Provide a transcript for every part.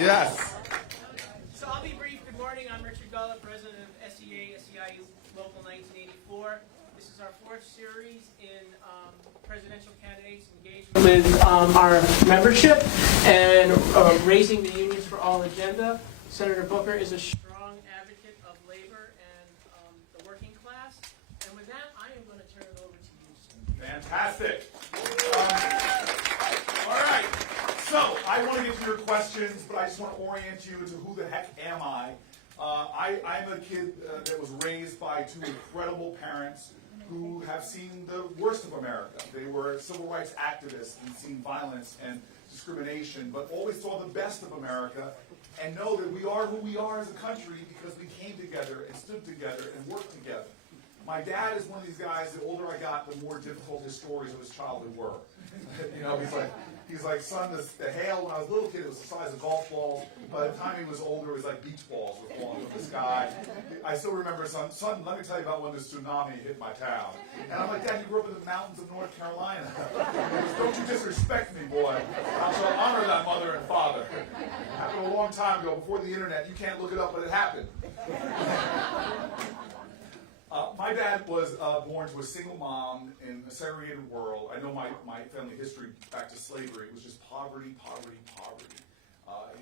Yes. So I'll be brief. Good morning. I'm Richard Gullah, president of SEIU Local 1984. This is our fourth series in presidential candidates engagement with our membership and raising the Unions for All agenda. Senator Booker is a strong advocate of labor and the working class. And with that, I am going to turn it over to you, sir. Fantastic. All right. So I want to get to your questions, but I just want to orient you to who the heck am I. I'm a kid that was raised by two incredible parents who have seen the worst of America. They were civil rights activists and seen violence and discrimination, but always saw the best of America and know that we are who we are as a country because we came together and stood together and worked together. My dad is one of these guys, the older I got, the more difficult his stories of his childhood were. You know, he's like, son, the hail when I was a little kid, it was the size of golf balls. By the time he was older, it was like beach balls were falling from the sky. I still remember, son, let me tell you about when the tsunami hit my town. And I'm like, Dad, you grew up in the mountains of North Carolina. Don't you disrespect me, boy. I shall honor that mother and father. It happened a long time ago, before the internet. You can't look it up, but it happened. My dad was born to a single mom in a segregated world. I know my family history back to slavery. It was just poverty, poverty, poverty.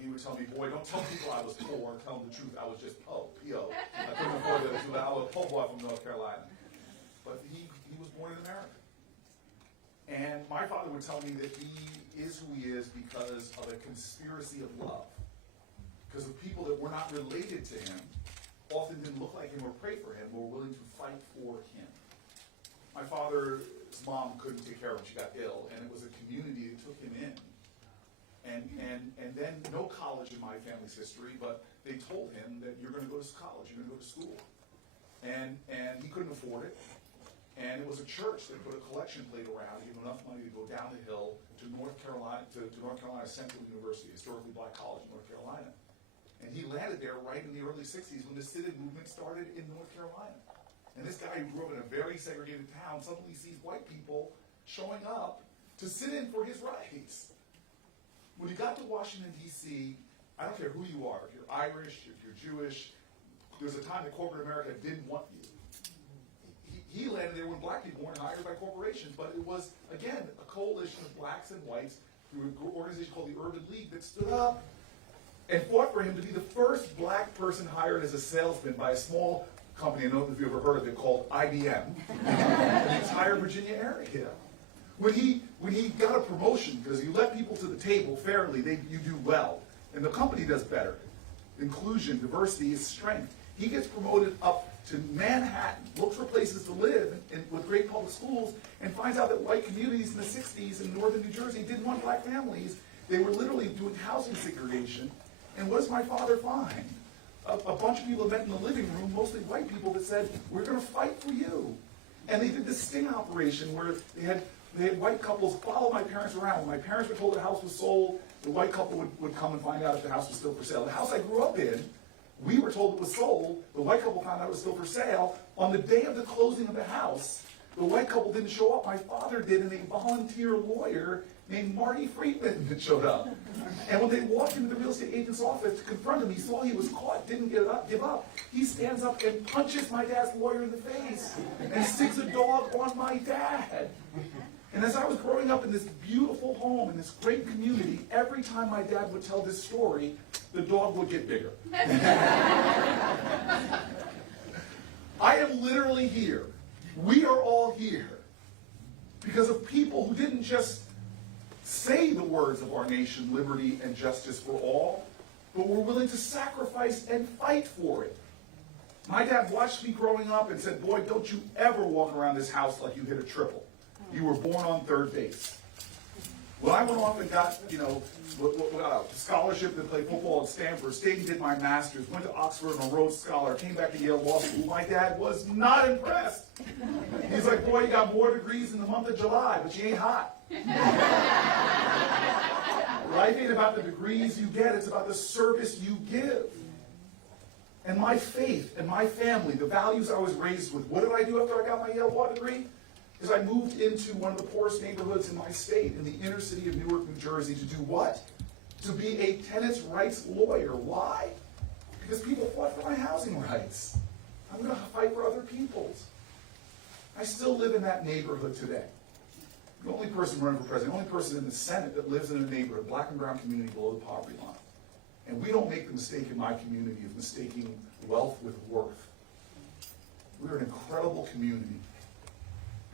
He would tell me, boy, don't tell people I was poor. Tell them the truth. I was just P.O. I couldn't afford it. I was a po' boy from North Carolina. But he was born in America. And my father would tell me that he is who he is because of a conspiracy of love. Because of people that were not related to him, often didn't look like him or pray for him, but were willing to fight for him. My father's mom couldn't take care of him. She got ill, and it was a community that took him in. And then no college in my family's history, but they told him that you're going to go to college, you're going to go to school. And he couldn't afford it. And it was a church that put a collection plate around, give him enough money to go down the hill to North Carolina Central University, historically black college in North Carolina. And he landed there right in the early 60s when the sit-in movement started in North Carolina. And this guy who grew up in a very segregated town suddenly sees white people showing up to sit in for his rights. When he got to Washington, D.C., I don't care who you are, if you're Irish, if you're Jewish, there's a time that corporate America didn't want you. He landed there when black people weren't hired by corporations, but it was, again, a coalition of blacks and whites through an organization called the Urban League that stood up and fought for him to be the first black person hired as a salesman by a small company, I don't know if you've ever heard of it, called IBM, in the entire Virginia area. When he got a promotion, because you let people to the table fairly, you do well, and the company does better. Inclusion, diversity is strength. He gets promoted up to Manhattan, looks for places to live with great public schools, and finds out that white communities in the 60s in northern New Jersey didn't want black families. They were literally doing housing segregation. And what does my father find? A bunch of people met in the living room, mostly white people, that said, we're going to fight for you. And they did this sting operation where they had white couples follow my parents around. When my parents were told the house was sold, the white couple would come and find out if the house was still for sale. The house I grew up in, we were told it was sold. The white couple found out it was still for sale. On the day of the closing of the house, the white couple didn't show up. My father did, and a volunteer lawyer named Marty Friedman that showed up. And when they walked into the real estate agent's office to confront him, he saw he was caught, didn't give up. He stands up and punches my dad's lawyer in the face and sticks a dog on my dad. And as I was growing up in this beautiful home, in this great community, every time my dad would tell this story, the dog would get bigger. I am literally here. We are all here because of people who didn't just say the words of our nation, liberty and justice for all, but were willing to sacrifice and fight for it. My dad watched me growing up and said, boy, don't you ever walk around this house like you hit a triple. You were born on third base. When I went off and got, a scholarship to play football at Stanford, stayed and did my master's, went to Oxford on a Rhodes Scholar, came back to Yale Law School, my dad was not impressed. He's like, boy, you got more degrees in the month of July, but you ain't hot. Life ain't about the degrees you get, it's about the service you give. And my faith and my family, the values I was raised with, what did I do after I got my Yale Law degree? Is I moved into one of the poorest neighborhoods in my state, in the inner city of Newark, New Jersey, to do what? to be a tenants' rights lawyer. Why? Because people fought for my housing rights. I'm going to fight for other people's. I still live in that neighborhood today. The only person running for president, the only person in the Senate that lives in a neighborhood, black and brown community below the poverty line. And we don't make the mistake in my community of mistaking wealth with worth. We're an incredible community.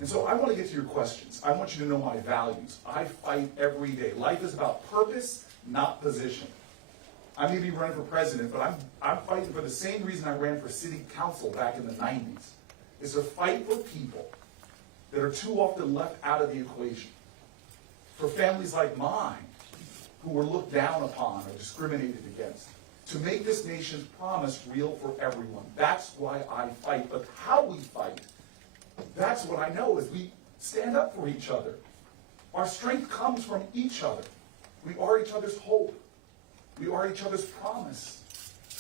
And so I want to get to your questions. I want you to know my values. I fight every day. Life is about purpose, not position. I may be running for president, but I'm fighting for the same reason I ran for city council back in the 90s. It's to fight for people that are too often left out of the equation. For families like mine, who were looked down upon or discriminated against. To make this nation's promise real for everyone. That's why I fight. But how we fight, that's what I know, is we stand up for each other. Our strength comes from each other. We are each other's hope. We are each other's promise.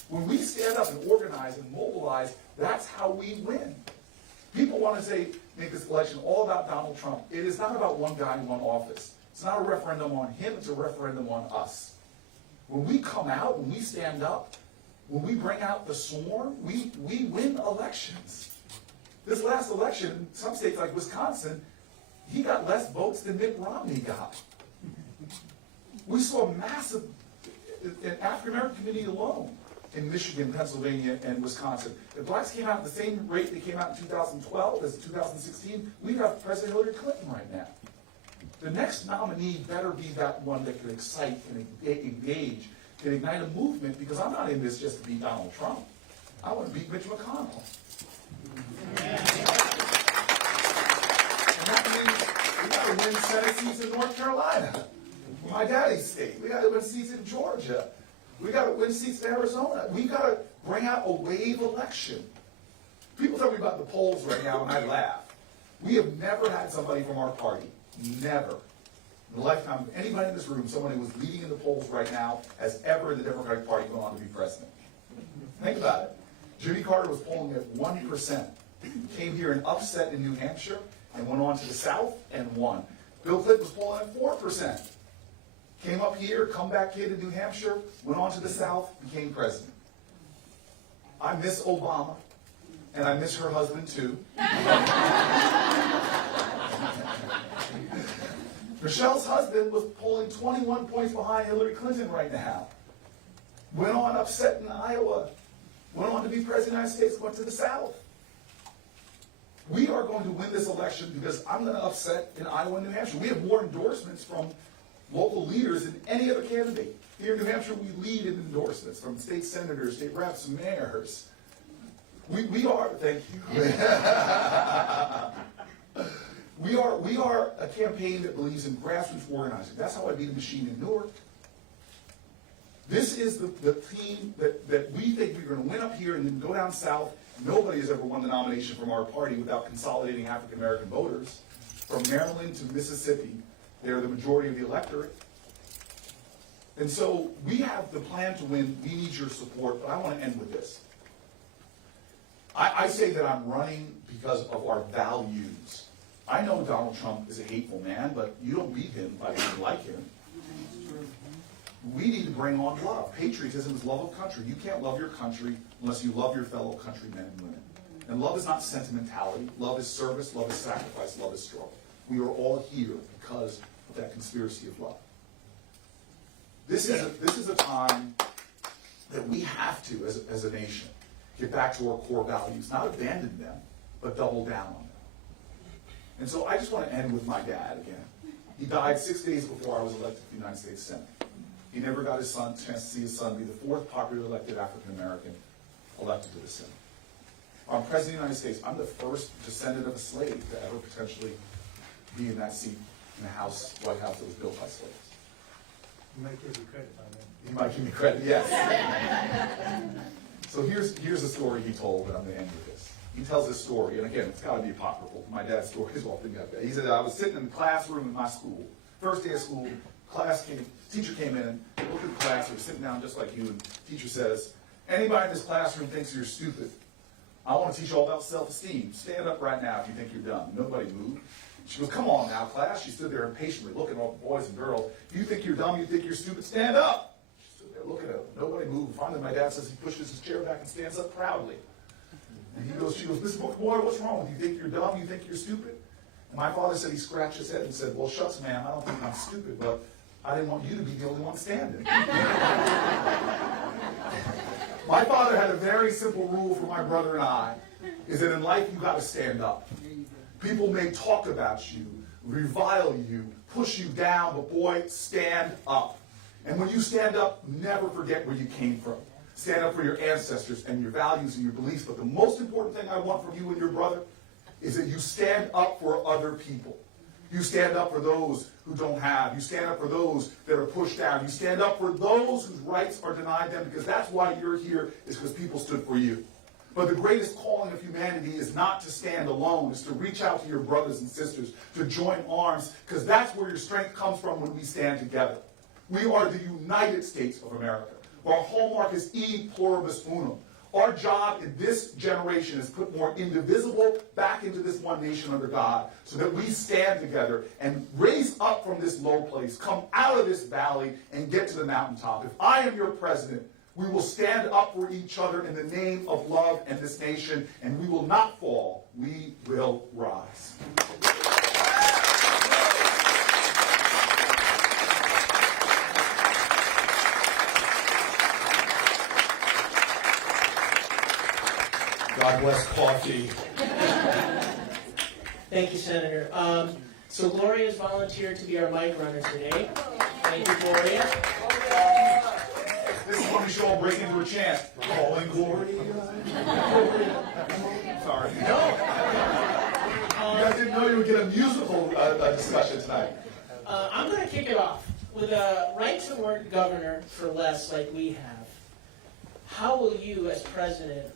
When we stand up and organize and mobilize, that's how we win. People want to say, make this election all about Donald Trump. It is not about one guy in one office. It's not a referendum on him, it's a referendum on us. When we come out, when we stand up, when we bring out the swarm, we win elections. This last election, in some states like Wisconsin, he got less votes than Mitt Romney got. We saw massive, in African-American community alone, in Michigan, Pennsylvania, and Wisconsin. If blacks came out at the same rate they came out in 2012 as in 2016, we'd have President Hillary Clinton right now. The next nominee better be that one that can excite, can engage, can ignite a movement, because I'm not in this just to beat Donald Trump. I want to beat Mitch McConnell. And that means we got to win Senate seats in North Carolina, my daddy's state. We got to win seats in Georgia. We got to win seats in Arizona. We got to bring out a wave election. People tell me about the polls right now, and I laugh. We have never had somebody from our party, never, in the lifetime of anybody in this room, someone who was leading in the polls right now has ever in the Democratic Party gone on to be president. Think about it. Jimmy Carter was polling at 1%. Came here and upset in New Hampshire and went on to the South and won. Bill Clinton was polling at 4%. Came up here, come back here to New Hampshire, went on to the South, became president. I miss Obama, and I miss her husband too. Michelle's husband was polling 21 points behind Hillary Clinton right now. Went on upset in Iowa. Went on to be president of the United States, went to the South. We are going to win this election because I'm going to upset in Iowa and New Hampshire. We have more endorsements from local leaders than any other candidate. Here in New Hampshire, we lead in endorsements from state senators, state reps, mayors. We are, thank you. We are a campaign that believes in grassroots organizing. That's how I beat the machine in Newark. This is the team that we think we're going to win up here and then go down south. Nobody has ever won the nomination from our party without consolidating African American voters. From Maryland to Mississippi, they're the majority of the electorate. And so we have the plan to win. We need your support, but I want to end with this. I say that I'm running because of our values. I know Donald Trump is a hateful man, but you don't beat him by being like him. We need to bring on love. Patriotism is love of country. You can't love your country unless you love your fellow countrymen and women. And love is not sentimentality. Love is service. Love is sacrifice. Love is struggle. We are all here because of that conspiracy of love. This is a time that we have to, as a nation, get back to our core values. Not abandon them, but double down on them. And so I just want to end with my dad again. He died 6 days before I was elected to the United States Senate. He never got his chance to see his son be the fourth popularly elected African American elected to the Senate. I'm President of the United States. I'm the first descendant of a slave to ever potentially be in that seat in the White House that was built by slaves. You might give you credit on that. He might give me credit, yes. So here's a story he told, and I'm going to end with this. He tells this story, and again, it's got to be apocryphal. My dad's story is often got that. He said, I was sitting in the classroom in my school. First day of school, teacher came in, looked at the class, we were sitting down just like you, and teacher says, anybody in this classroom thinks you're stupid. I want to teach you all about self-esteem. Stand up right now if you think you're dumb. Nobody moved. She goes, come on now, class. She stood there impatiently looking at all the boys and girls. If you think you're dumb, you think you're stupid, stand up. She stood there looking at them. Nobody moved. Finally, my dad says he pushes his chair back and stands up proudly. And she goes, Mr. Booker, boy, what's wrong with you? You think you're dumb? You think you're stupid? And my father said he scratched his head and said, well, shucks, ma'am, I don't think I'm stupid, but I didn't want you to be the only one standing. My father had a very simple rule for my brother and I, is that in life you got to stand up. People may talk about you, revile you, push you down, but boy, stand up. And when you stand up, never forget where you came from. Stand up for your ancestors and your values and your beliefs. But the most important thing I want from you and your brother is that you stand up for other people. You stand up for those who don't have. You stand up for those that are pushed down. You stand up for those whose rights are denied them, because that's why you're here, is because people stood for you. But the greatest calling of humanity is not to stand alone. It's to reach out to your brothers and sisters, to join arms, because that's where your strength comes from when we stand together. We are the United States of America. Our hallmark is e pluribus unum. Our job in this generation is to put more indivisible back into this one nation under God, so that we stand together and raise up from this low place, come out of this valley, and get to the mountaintop. If I am your president, we will stand up for each other in the name of love and this nation, and we will not fall. We will rise. God bless coffee. Thank you, Senator. So Gloria has volunteered to be our mic runner today. Thank you, Gloria. This is when we should all break into a chant. Calling glory. Sorry. No. You guys didn't know you would get a musical discussion tonight. I'm going to kick it off with a right-to-work governor for less like we have. How will you, as president,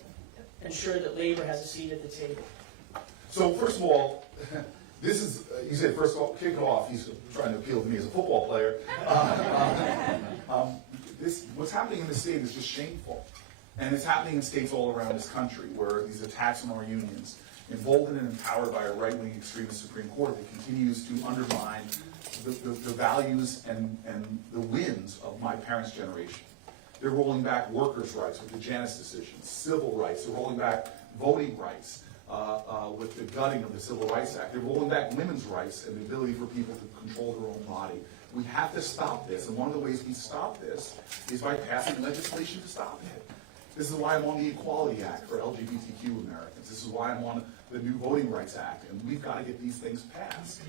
ensure that labor has a seat at the table? So first of all, this is, you said first of all, kick it off. He's trying to appeal to me as a football player. What's happening in the state is just shameful. And it's happening in states all around this country where these attacks on our unions, emboldened and empowered by a right-wing extremist Supreme Court that continues to undermine the values and the wins of my parents' generation. They're rolling back workers' rights with the Janus decision, civil rights. They're rolling back voting rights with the gutting of the Civil Rights Act. They're rolling back women's rights and the ability for people to control their own body. We have to stop this, and one of the ways we stop this is by passing legislation to stop it. This is why I'm on the Equality Act for LGBTQ Americans. This is why I'm on the new Voting Rights Act, and we've got to get these things passed.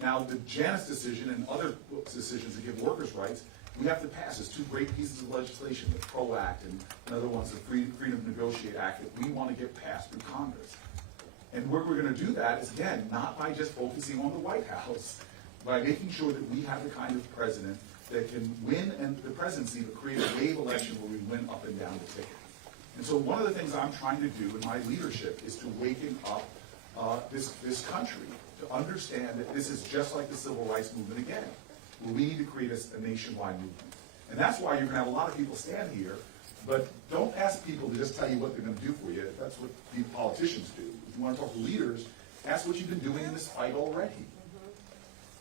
Now, the Janus decision and other decisions that give workers' rights, we have to pass. There's two great pieces of legislation, the PRO Act and another one's the Freedom to Negotiate Act, that we want to get passed through Congress. And where we're going to do that is, again, not by just focusing on the White House, by making sure that we have the kind of president that can win the presidency, but create a wave election where we win up and down the ticket. And so one of the things I'm trying to do in my leadership is to waken up this country to understand that this is just like the Civil Rights Movement again, where we need to create a nationwide movement. And that's why you're going to have a lot of people stand here, but don't ask people to just tell you what they're going to do for you. That's what the politicians do. If you want to talk to leaders, ask what you've been doing in this fight already.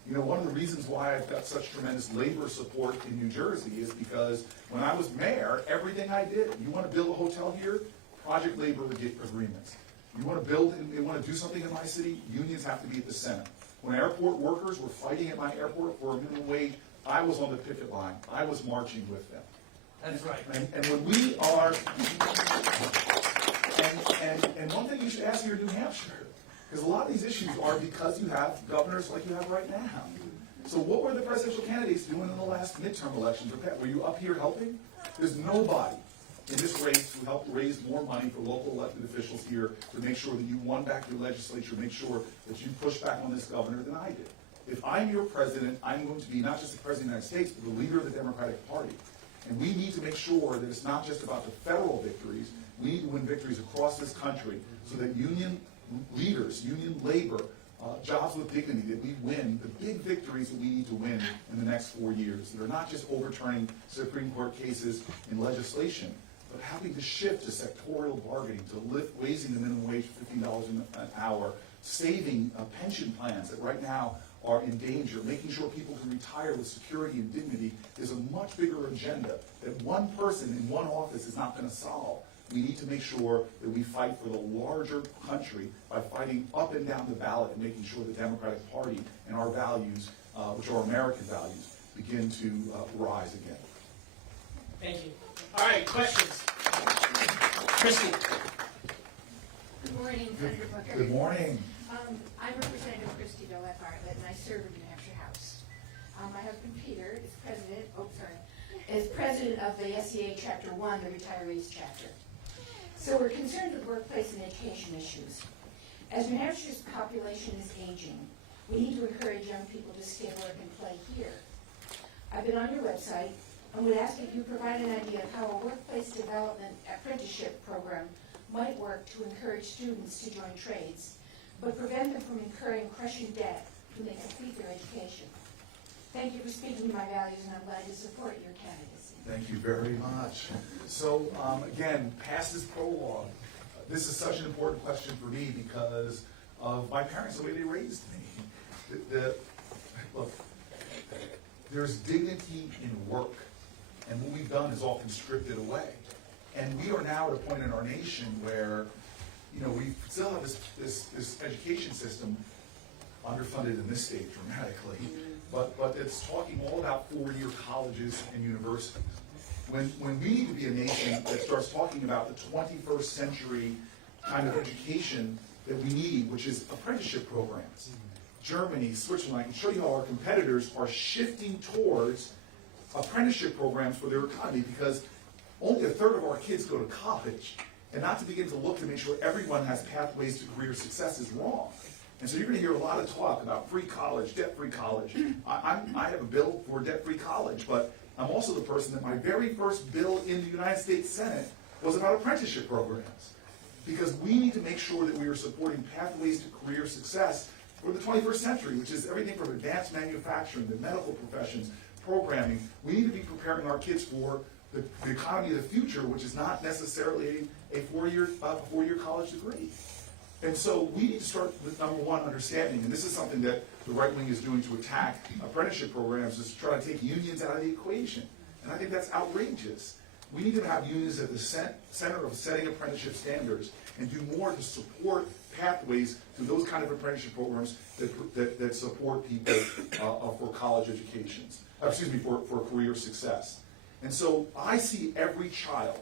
You know, one of the reasons why I've got such tremendous labor support in New Jersey is because when I was mayor, everything I did, you want to build a hotel here, project labor agreements. You want to build, you want to do something in my city, unions have to be at the center. When airport workers were fighting at my airport for a minimum wage, I was on the picket line. I was marching with them. That's right. And when we are, and one thing you should ask here in New Hampshire, because a lot of these issues are because you have governors like you have right now. So what were the presidential candidates doing in the last midterm elections? Were you up here helping? There's nobody in this race who helped raise more money for local elected officials here to make sure that you won back your legislature, make sure that you pushed back on this governor than I did. If I'm your president, I'm going to be not just the president of the United States, but the leader of the Democratic Party. And we need to make sure that it's not just about the federal victories. We need to win victories across this country so that union leaders, union labor, jobs with dignity, that we win the big victories that we need to win in the next 4 years. That are not just overturning Supreme Court cases in legislation, but having to shift to sectorial bargaining, to raising the minimum wage to $15 an hour, saving pension plans that right now are in danger, making sure people can retire with security and dignity is a much bigger agenda that one person in one office is not going to solve. We need to make sure that we fight for the larger country by fighting up and down the ballot and making sure the Democratic Party and our values, which are American values, begin to rise again. Thank you. All right, questions? Christy. Good morning, Senator Booker. Good morning. I'm Representative Christy Dolette Bartlett, and I serve in New Hampshire House. My husband Peter is president of the SEA Chapter 1, the Retirees Chapter. So we're concerned with workplace and education issues. As New Hampshire's population is aging, we need to encourage young people to stay, work, and play here. I've been on your website and would ask if you provide an idea of how a workplace development apprenticeship program might work to encourage students to join trades, but prevent them from incurring crushing debt when they complete their education. Thank you for speaking to my values, and I'm glad to support your candidacy. Thank you very much. So again, past is prologue. This is such an important question for me because of my parents, the way they raised me. Look, there's dignity in work, and what we've done is all constricted away. And we are now at a point in our nation where, you know, we still have this education system underfunded in this state dramatically, but it's talking all about four-year colleges and universities. When we need to be a nation that starts talking about the 21st century kind of education that we need, which is apprenticeship programs. Germany, Switzerland, I can show you how our competitors are shifting towards apprenticeship programs for their economy because only a third of our kids go to college, and not to begin to look to make sure everyone has pathways to career success is wrong. And so you're going to hear a lot of talk about free college, debt-free college. I have a bill for debt-free college, but I'm also the person that my very first bill in the United States Senate was about apprenticeship programs. Because we need to make sure that we are supporting pathways to career success for the 21st century, which is everything from advanced manufacturing, the medical professions, programming. We need to be preparing our kids for the economy of the future, which is not necessarily a four-year college degree. And so we need to start with number one, understanding, and this is something that the right wing is doing to attack apprenticeship programs, is to try to take unions out of the equation. And I think that's outrageous. We need to have unions at the center of setting apprenticeship standards and do more to support pathways to those kind of apprenticeship programs that support people for college educations, for career success. And so I see every child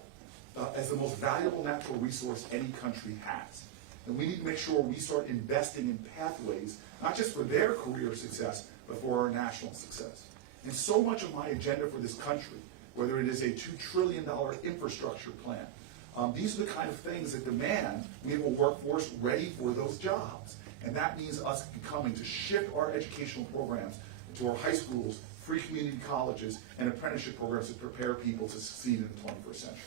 as the most valuable natural resource any country has. And we need to make sure we start investing in pathways, not just for their career success, but for our national success. And so much of my agenda for this country, whether it is a $2 trillion infrastructure plan, these are the kind of things that demand we have a workforce ready for those jobs. And that means us becoming to shift our educational programs to our high schools, free community colleges, and apprenticeship programs to prepare people to succeed in the 21st century.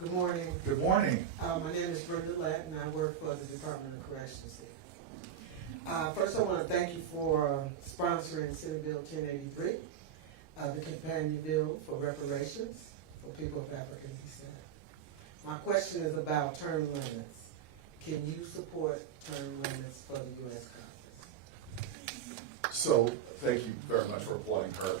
Good morning. Good morning. My name is Brenda Latt, and I work for the Department of Corrections here. First, I want to thank you for sponsoring Senate Bill 1083, the companion bill for reparations for people of African descent. My question is about term limits. Can you support term limits for the U.S. Congress? So, thank you very much for applauding her.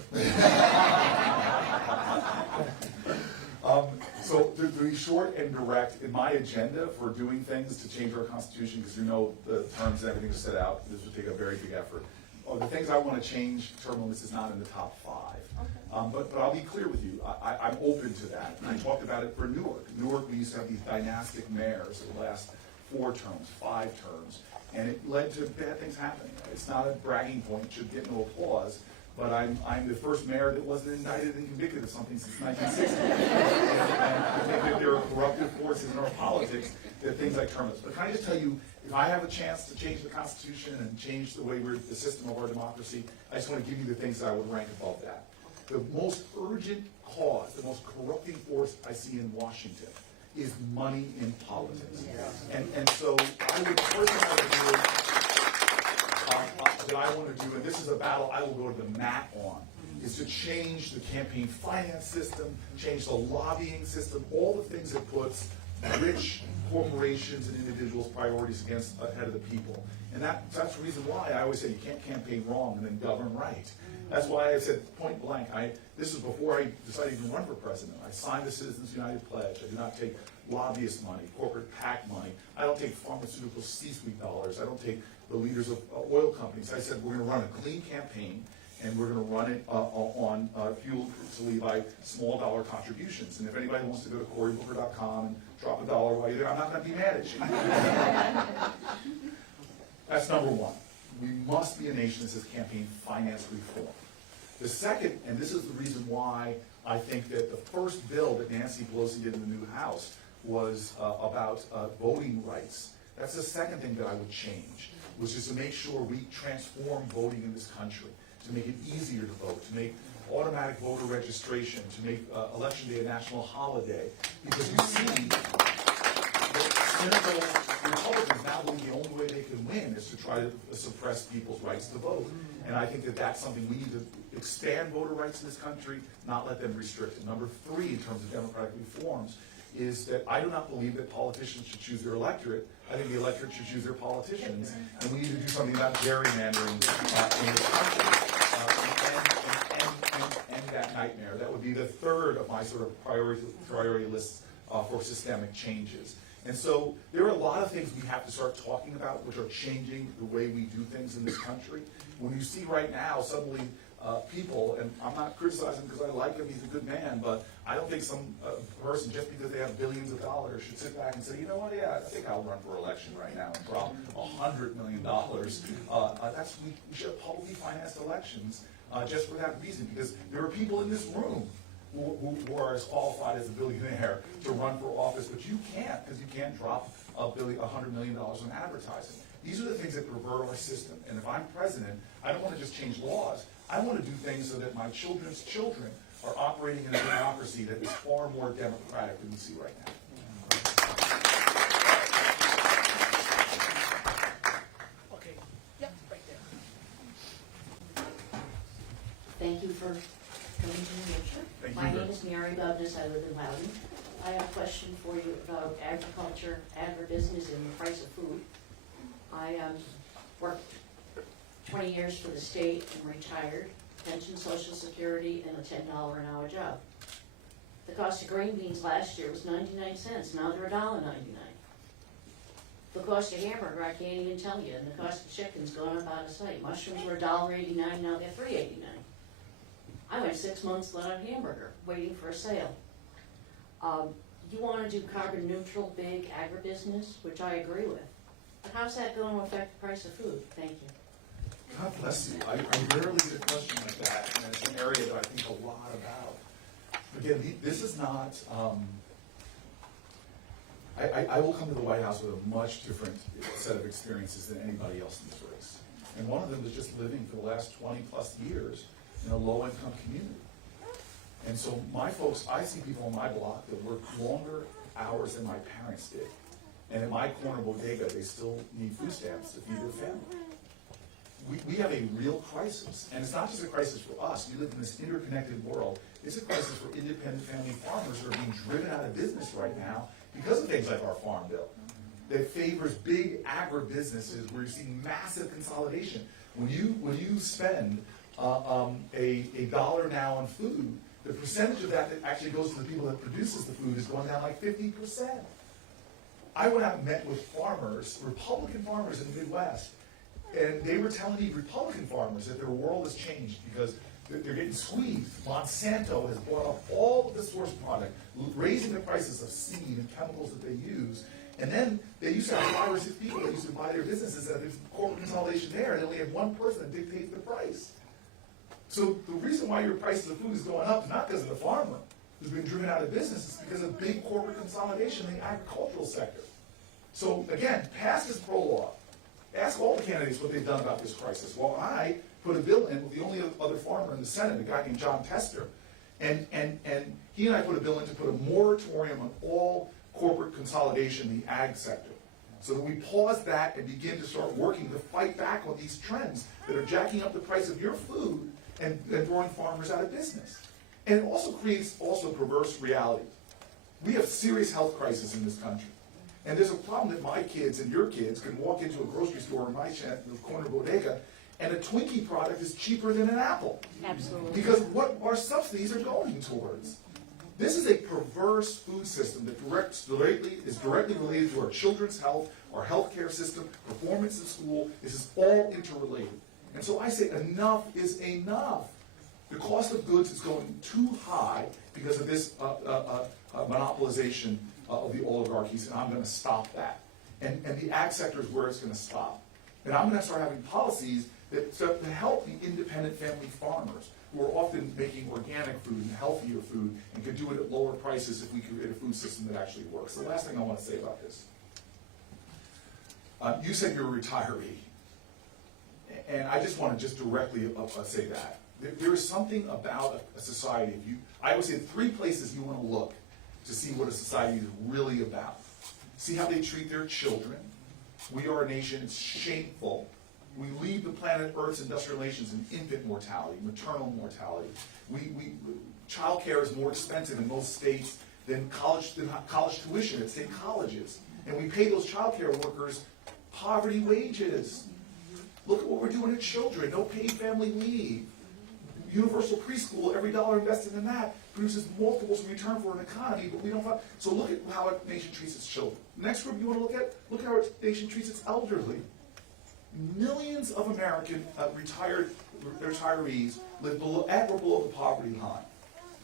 So to be short and direct, in my agenda for doing things to change our Constitution, because you know the terms and everything is set out, this would take a very big effort. The things I want to change, term limits is not in the top 5. But I'll be clear with you, I'm open to that. And I talked about it for Newark. Newark, we used to have these dynastic mayors that last 4 terms, 5 terms, and it led to bad things happening. It's not a bragging point, it should get no applause, but I'm the first mayor that wasn't indicted and convicted of something since 1960. and I think that there are corruptive forces in our politics that things like term limits. But can I just tell you, if I have a chance to change the Constitution and change the way the system of our democracy, I just want to give you the things that I would rank above that. The most urgent cause, the most corrupting force I see in Washington is money in politics. And so I would personally do, and this is a battle I will go to the mat on. is to change the campaign finance system, change the lobbying system, all the things that puts rich corporations and individuals' priorities ahead of the people. And that's the reason why I always say you can't campaign wrong and then govern right. That's why I said point blank, this was before I decided to even run for president. I signed the Citizens United Pledge. I do not take lobbyist money, corporate PAC money. I don't take pharmaceutical C-suite dollars. I don't take the leaders of oil companies. I said we're going to run a clean campaign, and we're going to run it on fueled exclusively by small dollar contributions. And if anybody wants to go to CoryBooker.com and drop $1 while you're there, I'm not going to be mad at you. That's number one. We must be a nation that says campaign finance reform. The second, and this is the reason why I think that the first bill that Nancy Pelosi did in the new House was about voting rights. That's the second thing that I would change, was just to make sure we transform voting in this country, to make it easier to vote, to make automatic voter registration, to make Election Day a national holiday. Because you see that cynical Republicans now believe the only way they can win is to try to suppress people's rights to vote. And I think that that's something we need to expand voter rights in this country, not let them restrict it. Number three, in terms of democratic reforms, is that I do not believe that politicians should choose their electorate. I think the electorate should choose their politicians. And we need to do something about gerrymandering in this country and end that nightmare. That would be the third of my sort of priority lists for systemic changes. And so there are a lot of things we have to start talking about which are changing the way we do things in this country. When you see right now suddenly people, and I'm not criticizing because I like him, he's a good man, but I don't think some person, just because they have billions of dollars, should sit back and say, you know what, yeah, I think I'll run for election right now and drop $100 million. We should have publicly financed elections just for that reason, because there are people in this room who are as qualified as a billionaire to run for office, but you can't, because you can't drop $100 million on advertising. These are the things that pervert our system. And if I'm president, I don't want to just change laws. I want to do things so that my children's children are operating in a democracy that is far more democratic than we see right now. Okay, yep, right there. Thank you for coming to New Hampshire. Thank you. My name is Mary Douglas. I live in Loudon. I have a question for you about agriculture, agribusiness, and the price of food. I worked 20 years for the state and retired, pension, Social Security, and a $10 an hour job. The cost of green beans last year was 99 cents. Now they're $1.99. The cost of hamburger, I can't even tell you, and the cost of chicken's gone up out of sight. Mushrooms were $1.89, now they're $3.89. I went 6 months without a hamburger, waiting for a sale. You want to do carbon neutral, big agribusiness, which I agree with. But how's that going to affect the price of food? Thank you. God bless you. I rarely get a question like that, and it's an area that I think a lot about. Again, this is not, I will come to the White House with a much different set of experiences than anybody else in this race. And one of them is just living for the last 20 plus years in a low-income community. And so my folks, I see people on my block that work longer hours than my parents did. And in my corner bodega, they still need food stamps to feed their family. We have a real crisis. And it's not just a crisis for us. We live in this interconnected world. It's a crisis for independent family farmers who are being driven out of business right now because of things like our farm bill that favors big agribusinesses where you're seeing massive consolidation. When you spend a dollar now on food, the percentage of that actually goes to the people that produces the food is going down like 50%. I went out and met with farmers, Republican farmers in the Midwest, and they were telling me, Republican farmers, that their world has changed because they're getting squeezed. Monsanto has bought up all of the source product, raising the prices of seed and chemicals that they use. And then they used to have 5 or 6 people that used to buy their businesses, and there's corporate consolidation there, and they only have one person that dictates the price. So the reason why your prices of food is going up is not because of the farmer who's been driven out of business, it's because of big corporate consolidation in the agricultural sector. So again, pass this pro-law. Ask all the candidates what they've done about this crisis. Well, I put a bill in with the only other farmer in the Senate, a guy named John Tester, and he and I put a bill in to put a moratorium on all corporate consolidation in the ag sector, so that we pause that and begin to start working to fight back on these trends that are jacking up the price of your food and throwing farmers out of business. And it also creates also perverse reality. We have serious health crisis in this country. And there's a problem that my kids and your kids can walk into a grocery store in my corner bodega, and a Twinkie product is cheaper than an apple. Absolutely. Because what our subsidies are going towards. This is a perverse food system that is directly related to our children's health, our healthcare system, performance in school. This is all interrelated. And so I say enough is enough. The cost of goods is going too high because of this monopolization of the oligarchies, and I'm going to stop that. And the ag sector is where it's going to stop. And I'm going to start having policies that to help the independent family farmers who are often making organic food and healthier food and could do it at lower prices if we create a food system that actually works. The last thing I want to say about this. You said you're a retiree. And I just want to just directly say that. There is something about a society. I always say 3 places you want to look to see what a society is really about. See how they treat their children. We are a nation, it's shameful. We leave the planet Earth's industrial nations in infant mortality, maternal mortality. Child care is more expensive in most states than college tuition at state colleges. And we pay those child care workers poverty wages. Look at what we're doing to children, no paid family leave. Universal preschool, every dollar invested in that produces multiples in return for an economy, but we don't find. So look at how a nation treats its children. Next group you want to look at how a nation treats its elderly. Millions of American retirees live at or below the poverty line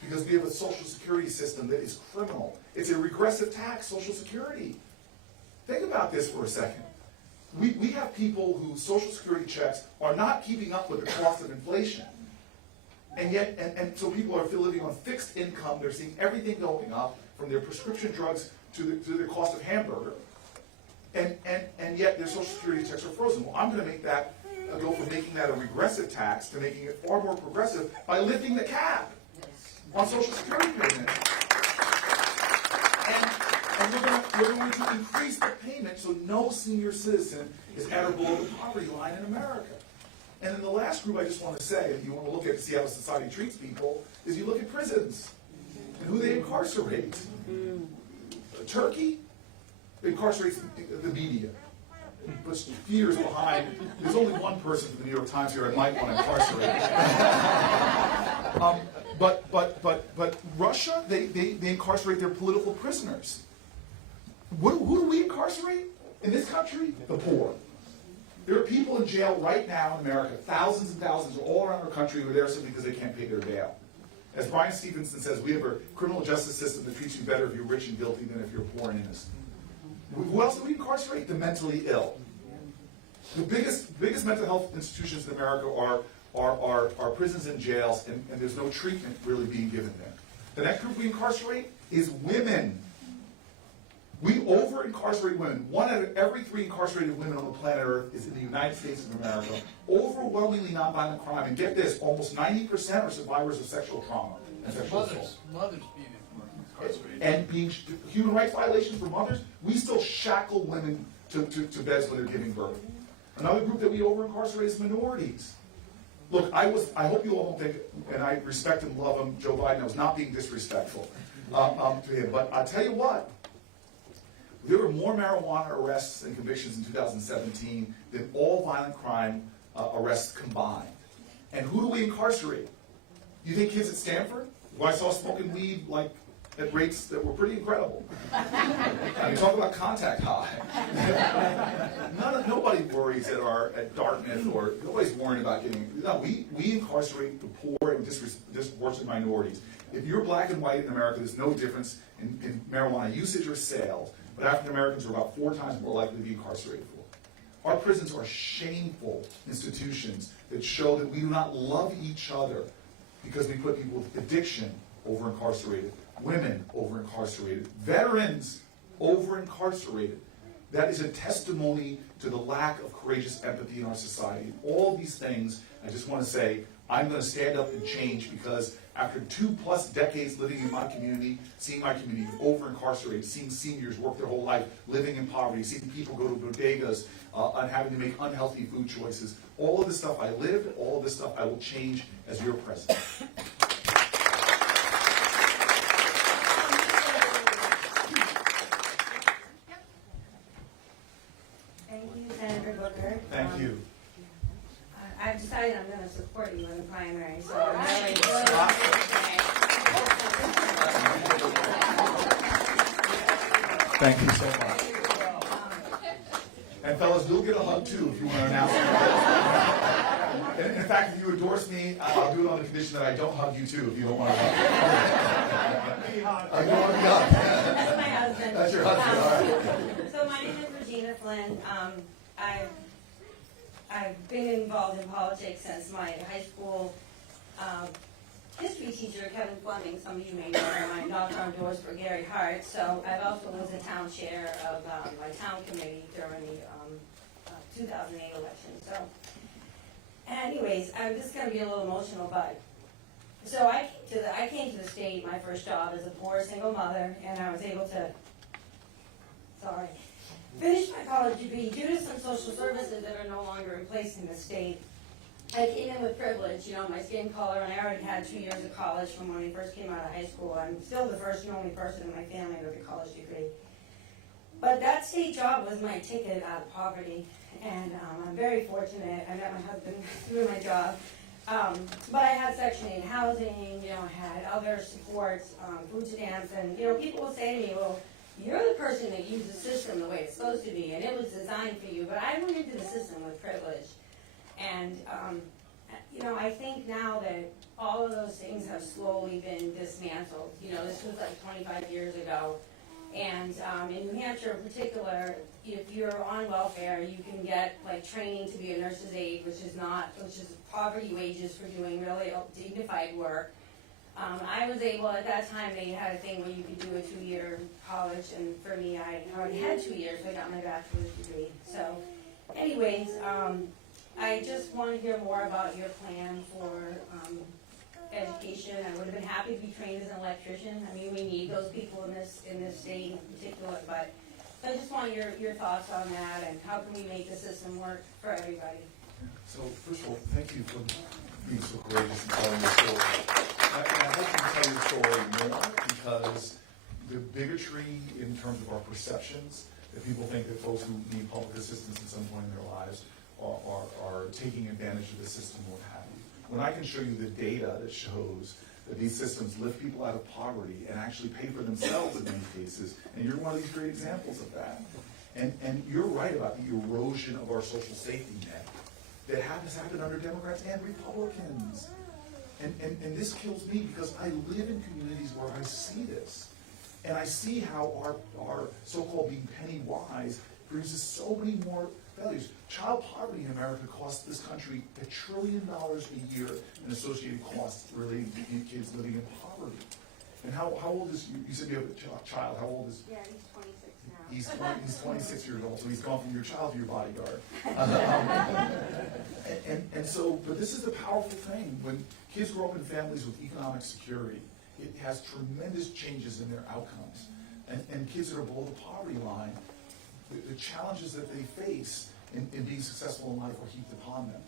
because we have a social security system that is criminal. It's a regressive tax, Social Security. Think about this for a second. We have people whose Social Security checks are not keeping up with the cost of inflation. And yet, and so people are living on fixed income. They're seeing everything going up, from their prescription drugs to the cost of hamburger. And yet their Social Security checks are frozen. Well, I'm going to make that go from making that a regressive tax to making it far more progressive by lifting the cap on Social Security payments. And we're going to increase the payment so no senior citizen is at or below the poverty line in America. And then the last group I just want to say, if you want to look at see how society treats people, is you look at prisons and who they incarcerate. Turkey incarcerates the media. Puts fears behind. There's only one person from the New York Times here I might want to incarcerate. But Russia, they incarcerate their political prisoners. Who do we incarcerate in this country? The poor. There are people in jail right now in America, thousands and thousands all around our country who are there simply because they can't pay their bail. As Brian Stevenson says, we have a criminal justice system that treats you better if you're rich and guilty than if you're poor and innocent. Who else do we incarcerate? The mentally ill. The biggest mental health institutions in America are prisons and jails, and there's no treatment really being given there. The next group we incarcerate is women. We over-incarcerate women. 1 out of every 3 incarcerated women on the planet Earth is in the United States of America. Overwhelmingly nonviolent crime. And get this, almost 90% are survivors of sexual trauma and sexual assault. Mothers being incarcerated. And being human rights violations for mothers, we still shackle women to beds when they're giving birth. Another group that we over-incarcerate is minorities. Look, I hope you all don't think, and I respect and love him, Joe Biden, I was not being disrespectful to him. But I'll tell you what, there were more marijuana arrests and convictions in 2017 than all violent crime arrests combined. And who do we incarcerate? You think kids at Stanford, who I saw smoking weed like at rates that were pretty incredible? I mean, talk about contact high. Nobody worries at Dartmouth, or nobody's worrying about getting. No, we incarcerate the poor and disproportionate minorities. If you're black and white in America, there's no difference in marijuana usage or sales. But African Americans are about 4 times more likely to be incarcerated for. Our prisons are shameful institutions that show that we do not love each other because we put people with addiction over incarcerated, women over incarcerated, veterans over incarcerated. That is a testimony to the lack of courageous empathy in our society. All these things, I just want to say, I'm gonna stand up and change, because after 2+ decades living in my community, seeing my community over-incarcerated, seeing seniors work their whole life living in poverty, seeing people go to bodegas and having to make unhealthy food choices, all of this stuff I lived, all of this stuff I will change as your president. Thank you, Senator Booker. Thank you. I've decided I'm going to support you in the primary, so I'm really Thank you so much. And fellas, you'll get a hug too if you want to announce it. And in fact, if you endorse me, I'll do it on the condition that I don't hug you too if you don't want to hug me. That's my husband. That's your husband, all right. So my name is Regina Flynn. I've been involved in politics since my high school history teacher, Kevin Fleming, some of you may know him, I knocked on doors for Gary Hart. So I also was the town chair of my town committee during the 2008 election. So anyways, I'm just going to be a little emotional, but so I came to the state, my first job as a poor single mother, and I was able to, finish my college degree due to some social services that are no longer in place in the state. I came in with privilege, my skin color, and I already had 2 years of college from when I first came out of high school. I'm still the first and only person in my family with a college degree. But that state job was my ticket out of poverty, and I'm very fortunate. I met my husband through my job. But I had Section 8 housing, I had other supports, food stamps, and people will say to me, well, you're the person that used the system the way it's supposed to be, and it was designed for you. But I went into the system with privilege. And, I think now that all of those things have slowly been dismantled. This was like 25 years ago. And in New Hampshire in particular, if you're on welfare, you can get like training to be a nurse's aide, which is poverty wages for doing really dignified work. I was able, at that time, they had a thing where you could do a 2-year college, and for me, I already had 2 years, so I got my bachelor's degree. So, anyways, I just want to hear more about your plan for education. I would have been happy to be trained as an electrician. I mean, we need those people in this state in particular, but I just want your thoughts on that, and how can we make the system work for everybody? So first of all, thank you for being so courageous and telling your story. And I hope you tell your story more, because the bigotry in terms of our perceptions, that people think that folks who need public assistance at some point in their lives are taking advantage of the system, what have you. When I can show you the data that shows that these systems lift people out of poverty and actually pay for themselves in many cases, and you're one of these great examples of that. And you're right about the erosion of our social safety net that has happened under Democrats and Republicans. And this kills me, because I live in communities where I see this. And I see how our so-called being penny wise produces so many more failures. Child poverty in America costs this country $1 trillion a year in associated costs relating to kids living in poverty. And how old is you? You said you have a child. How old is? Yeah, he's 26 now. He's 26 years old, so he's gone from your child to your bodyguard. But this is the powerful thing. When kids grow up in families with economic security, it has tremendous changes in their outcomes. And kids that are below the poverty line, the challenges that they face in being successful in life are heaped upon them.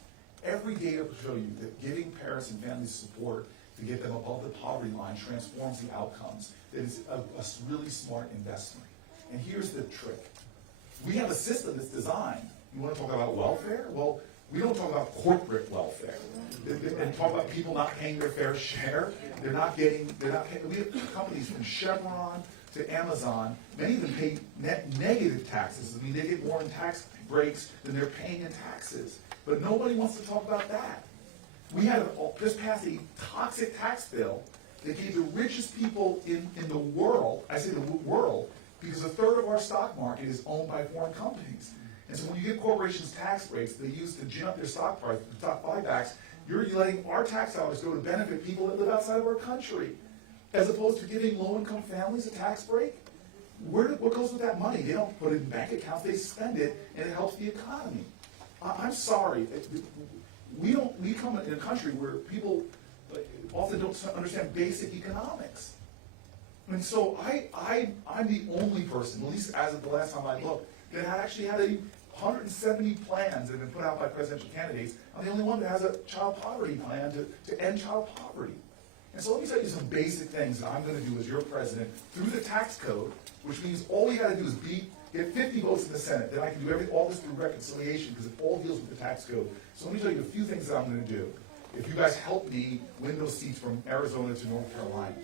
Every data will show you that giving parents and families support to get them above the poverty line transforms the outcomes. That is a really smart investment. And here's the trick. We have a system that's designed. You want to talk about welfare? Well, we don't talk about corporate welfare. And talk about people not paying their fair share. We have companies from Chevron to Amazon. Many of them pay negative taxes. I mean, they get more in tax breaks than they're paying in taxes. But nobody wants to talk about that. We had just passed a toxic tax bill that gave the richest people in the world, I say the world, because 1/3 of our stock market is owned by foreign companies. And so when you give corporations tax breaks they use to gin up their stock price, stock buybacks, you're letting our tax dollars go to benefit people that live outside of our country, as opposed to giving low-income families a tax break. What goes with that money? They don't put it in bank accounts, they spend it, and it helps the economy. I'm sorry. we come in a country where people often don't understand basic economics. And so I'm the only person, at least as of the last time I looked, that actually had 170 plans that have been put out by presidential candidates. I'm the only one that has a child poverty plan to end child poverty. And so let me tell you some basic things that I'm going to do as your president through the tax code, which means all we got to do is get 50 votes in the Senate. Then I can do all this through reconciliation because it all deals with the tax code. So let me tell you a few things that I'm going to do if you guys help me win those seats from Arizona to North Carolina.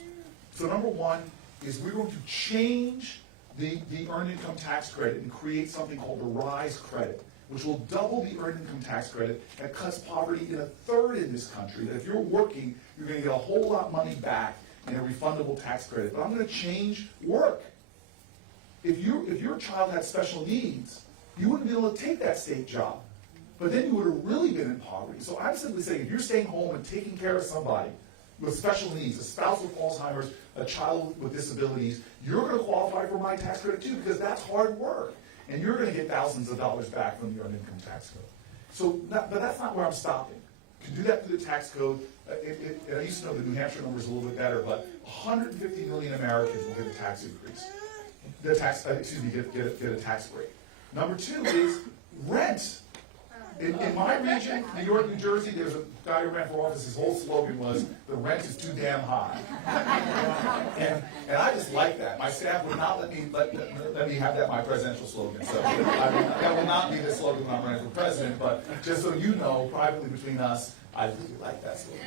So number one is we're going to change the earned income tax credit and create something called the RISE credit, which will double the earned income tax credit that cuts poverty in a third in this country. That if you're working, you're going to get a whole lot of money back in a refundable tax credit. But I'm going to change work. If your child had special needs, you wouldn't be able to take that state job. But then you would have really been in poverty. So I'm simply saying, if you're staying home and taking care of somebody with special needs, a spouse with Alzheimer's, a child with disabilities, you're going to qualify for my tax credit too, because that's hard work. And you're going to get thousands of dollars back from the earned income tax code. So, but that's not where I'm stopping. You can do that through the tax code. I used to know the New Hampshire numbers a little bit better, but 150 million Americans will get a tax increase. Get a tax break. Number two is rent. In my region, New York, New Jersey, there's a guy who ran for office, his whole slogan was, the rent is too damn high. and I just like that. My staff would not let me have that my presidential slogan. So that will not be the slogan when I'm running for president, but just so you know, privately between us, I really like that slogan.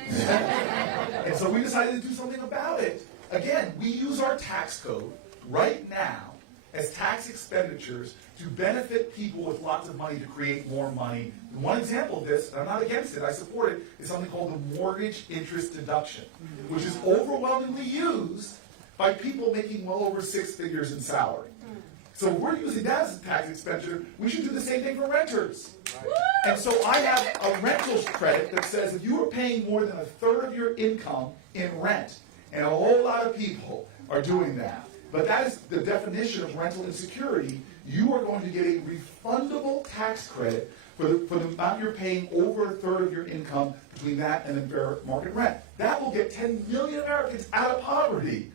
And so we decided to do something about it. Again, we use our tax code right now as tax expenditures to benefit people with lots of money to create more money. And one example of this, and I'm not against it, I support it, is something called the mortgage interest deduction, which is overwhelmingly used by people making well over 6 figures in salary. So if we're using that as a tax expenditure, we should do the same thing for renters. And so I have a rentals credit that says if you are paying more than a third of your income in rent, and a whole lot of people are doing that, but that is the definition of rental insecurity, you are going to get a refundable tax credit for the amount you're paying over a third of your income between that and the fair market rent. That will get 10 million Americans out of poverty.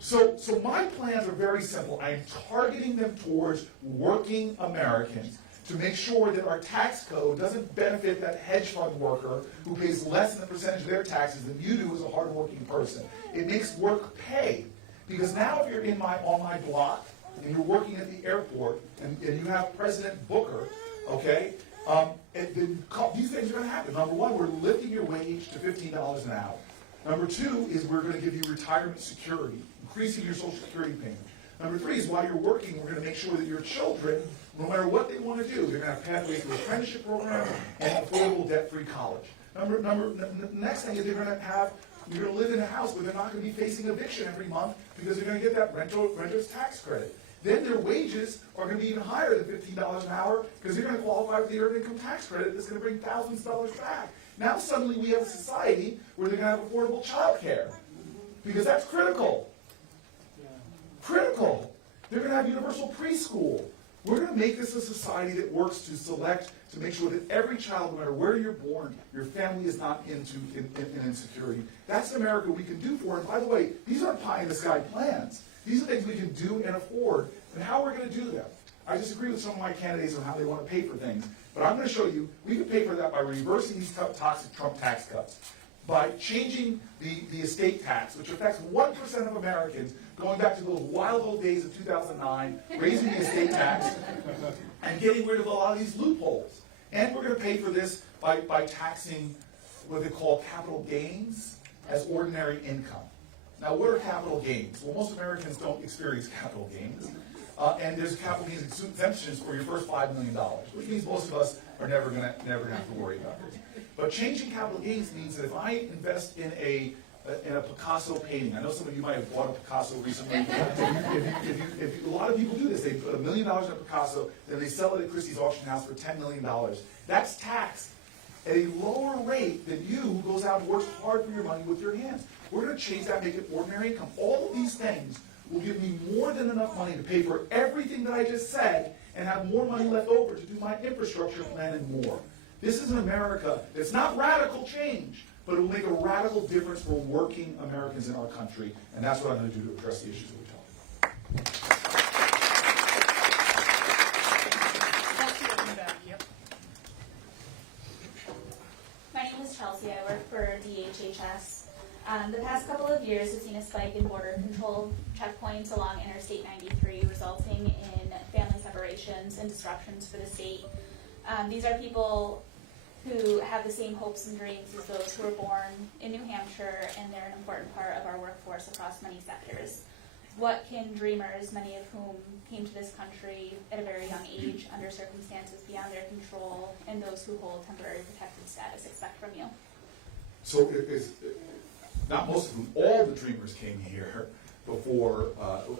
So my plans are very simple. I'm targeting them towards working Americans to make sure that our tax code doesn't benefit that hedge fund worker who pays less than a percentage of their taxes than you do as a hardworking person. It makes work pay. Because now if you're on my block and you're working at the airport and you have President Booker, okay, these things are going to happen. Number one, we're lifting your wage to $15 an hour. Number two is we're going to give you retirement security, increasing your Social Security payment. Number three is while you're working, we're going to make sure that your children, no matter what they want to do, they're going to have pathways to apprenticeship programs and affordable debt-free college. Next thing is you're going to live in a house where they're not going to be facing eviction every month because they're going to get that renter's tax credit. Then their wages are going to be even higher than $15 an hour because they're going to qualify for the earned income tax credit that's going to bring thousands of dollars back. Now suddenly we have a society where they're going to have affordable child care because that's critical. Critical. They're going to have universal preschool. We're going to make this a society that works to make sure that every child, no matter where you're born, your family is not in insecurity. That's the America we can do for. And by the way, these aren't pie-in-the-sky plans. These are things we can do and afford, and how we're going to do them. I disagree with some of my candidates on how they want to pay for things, but I'm going to show you we can pay for that by reversing these toxic Trump tax cuts, by changing the estate tax, which affects 1% of Americans, going back to those wild old days of 2009, raising the estate tax, and getting rid of a lot of these loopholes. And we're going to pay for this by taxing what they call capital gains as ordinary income. Now, what are capital gains? Well, most Americans don't experience capital gains. And there's capital gains exemptions for your first $5 million, which means most of us are never going to have to worry about this. But changing capital gains means that if I invest in a Picasso painting, I know some of you might have bought a Picasso recently. A lot of people do this. They put $1 million in a Picasso, then they sell it at Christie's auction house for $10 million. That's taxed at a lower rate than you who goes out and works hard for your money with your hands. We're going to change that, make it ordinary income. All of these things will give me more than enough money to pay for everything that I just said and have more money left over to do my infrastructure plan and more. This is an America that's not radical change, but it will make a radical difference for working Americans in our country, and that's what I'm going to do to address the issues that we talked about. Chelsea, up in the back, yep. My name is Chelsea. I work for DHHS. The past couple of years have seen a spike in border control checkpoints along Interstate 93, resulting in family separations and disruptions for the state. These are people who have the same hopes and dreams as those who were born in New Hampshire, and they're an important part of our workforce across many sectors. What can dreamers, many of whom came to this country at a very young age under circumstances beyond their control, and those who hold temporary protected status expect from you? So not most of them, all the dreamers came here before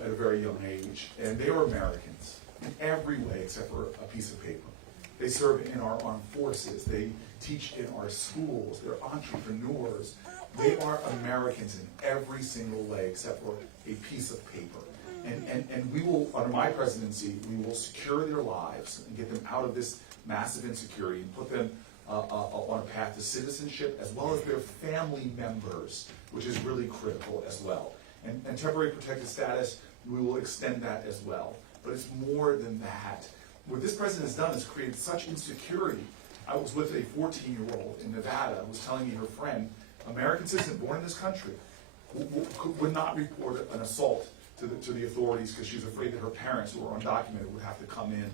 at a very young age, and they were Americans in every way except for a piece of paper. They serve in our armed forces. They teach in our schools. They're entrepreneurs. They are Americans in every single way except for a piece of paper. And we will, under my presidency, we will secure their lives and get them out of this massive insecurity and put them on a path to citizenship, as well as their family members, which is really critical as well. And temporary protected status, we will extend that as well. But it's more than that. What this president has done is created such insecurity. I was with a 14-year-old in Nevada who was telling me her friend, American citizen born in this country, would not report an assault to the authorities because she was afraid that her parents, who were undocumented, would have to come in.